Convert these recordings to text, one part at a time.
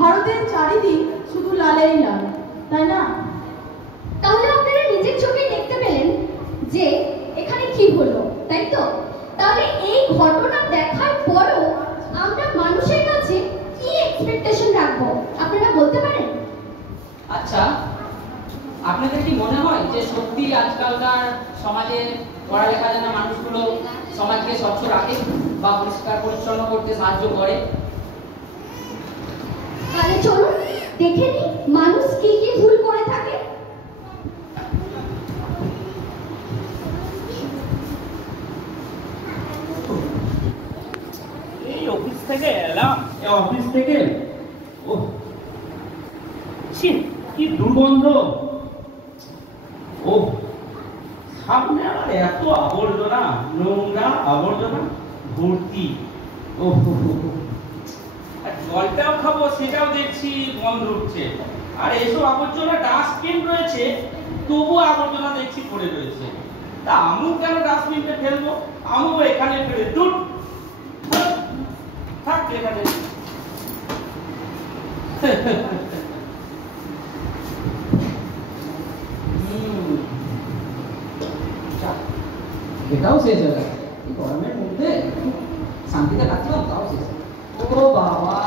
ভারতের চারিদিক শুধু লালেই লাল, তাই না? তাহলে আপনারা নিজের চোখে দেখতে পেলেন যে এখানে কি হলো, তাই তো? তাহলে এই ঘটনা দেখার পরও আমরা মানুষের কাছে কি এক্সপেকটেশন রাখবো আপনারা বলতে পারেন? আচ্ছা, আপনাদের কি মনে হয় যে সত্যি আজকালকার সমাজে পড়ালেখা জানা মানুষগুলো সমাজকে স্বচ্ছ রাখে বা পরিষ্কার পরিচ্ছন্ন করতে সাহায্য করে? তাহলে চলুন দেখে নিই মানুষ কি কি ভুল করে থাকে। এই অফিস থেকে এলাম, অফিস থেকে ও কি দুর্গন্ধ! ও সামনে আবার এত আবর্জনা, নোংরা আবর্জনা ভর্তি। ও জলটাও খাবো সেটাও দেখছি বন্ধ হচ্ছে। আর এসব আবর্জনা ডাস্টবিন রয়েছে, তবু আবর্জনা দেখছি পড়ে রয়েছে। তা আমিও কেন ডাস্টবিনটা ফেলবো? আমিও এখানে ফেলে দূর থাক এখানে। এটাও শেষ হয়ে গেছে গরমের মধ্যে, শান্তিতে থাকছিলাম তাও শেষ। ও বাবা,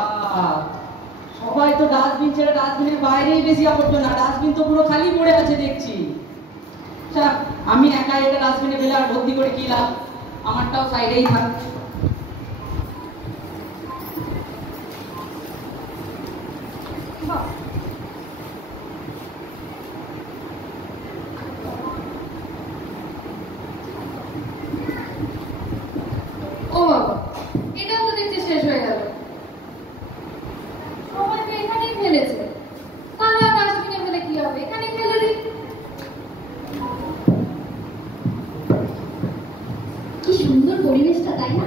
সবাই তো ডাস্টবিন ছেড়ে ডাস্টবিনের বাইরেই বেশি আবর্জনা, ডাস্টবিন তো পুরো খালি পড়ে আছে দেখছি। আমি একা এটা ডাস্টবিনে ফেলে আর ভর্তি করে কি লাভ? আমারটাও সাইডেই থাক। ও বাবা, এটাও তো দেখছি শেষ হয়ে গেল। সবাই তো এখানেই ফেলেছে, তাহলে আর ডাস্টবিনে ফেলে কি হবে? এখানেই ফেলে দিই। কি সুন্দর পরিবেশটা, তাই না?